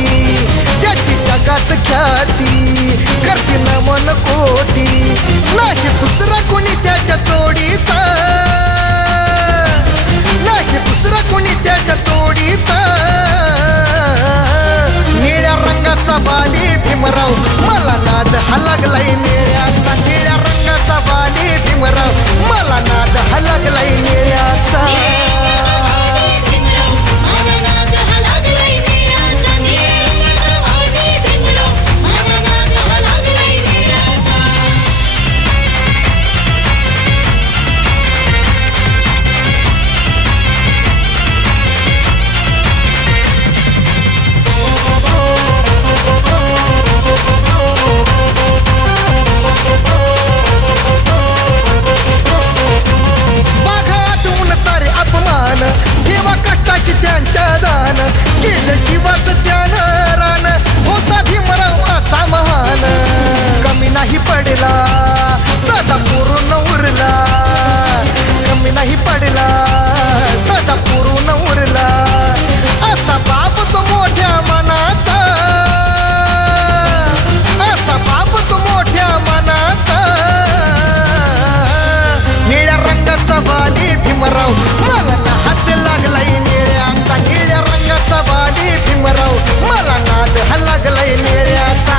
मोठी त्याची जगात ख्याती करते नमन कोटी नाही दुसरा कोणी त्याच्या तोडीचा नाही दुसरा कोणी त्याच्या तोडीचा निळ्या रंगाचा बाली भीमराव मला नाद हा लागलाय निळ्याचा निळ्या रंगाचा बाली भीमराव मला नाद हा लागलाय निळ्याचा केलं जीवाचं त्यानं रान होता भीमराव असा महान कमी नाही पडला सदा पूर्ण उरला कमी नाही पडला सदा पूर्ण उरला असा बाप तो मोठ्या मनाचा असा बाप तो मोठ्या मनाचा निळ्या रंगाचा बाली भीमराव मला ना हात लागलाय निळ्याचा निळ्या रंगाचा बाली भीमराव मला नाद हा लागलाय निळ्याचा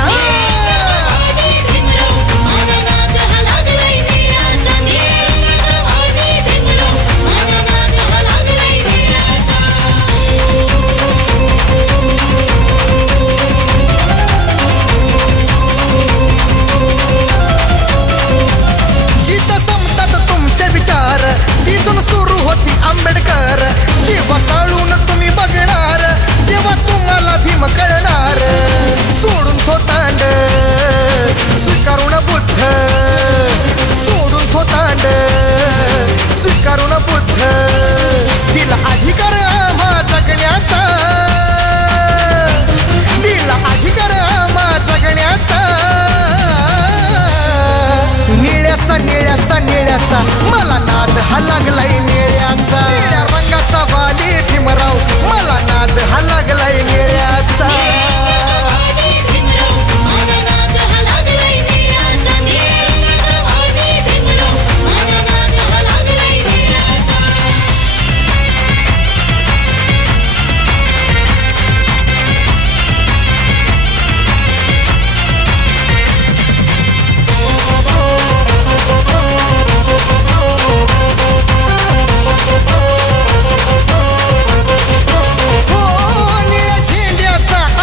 जिथं संपतात तुमचे विचार तिथून सुरू होती आंबेडकर जेव्हा चालून तुम्ही बघणार तेव्हा तुम्हाला भीम कळणार सोडून थोतांड स्वीकारून बुद्ध सोडून थोतांड स्वीकारून बुद्ध दिला अधिकार आम्हा जगण्याचा दिला अधिकार आम्हा जगण्याचा निळ्याचा निळ्याचा निळ्याचा मला नाद हा लागलाय निळ्याचा निळ्या रंगाचा बाली भीमराव मला नाद हा लागलाय निळ्याचा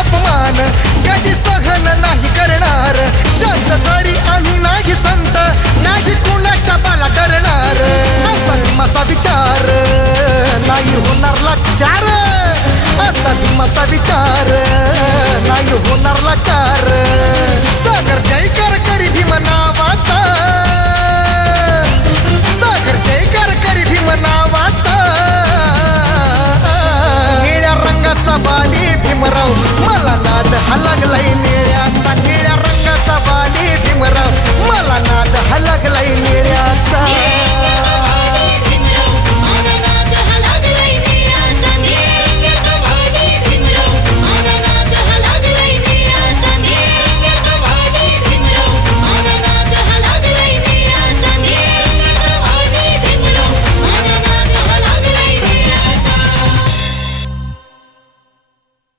कधी सहन नाही करणार शांत जरी आम्ही नाही संत नाही कुणाच्या बाला करणार असा भीमाचा विचार नाही होणार लाचार असा भीमाचा विचार नाही होणार लाचार सागर जयकार करी भीम नावाचा सागर जयकार करी भीम नावाचा निळ्या रंगाचा बाली भीमराव मला नाद हा लागलाय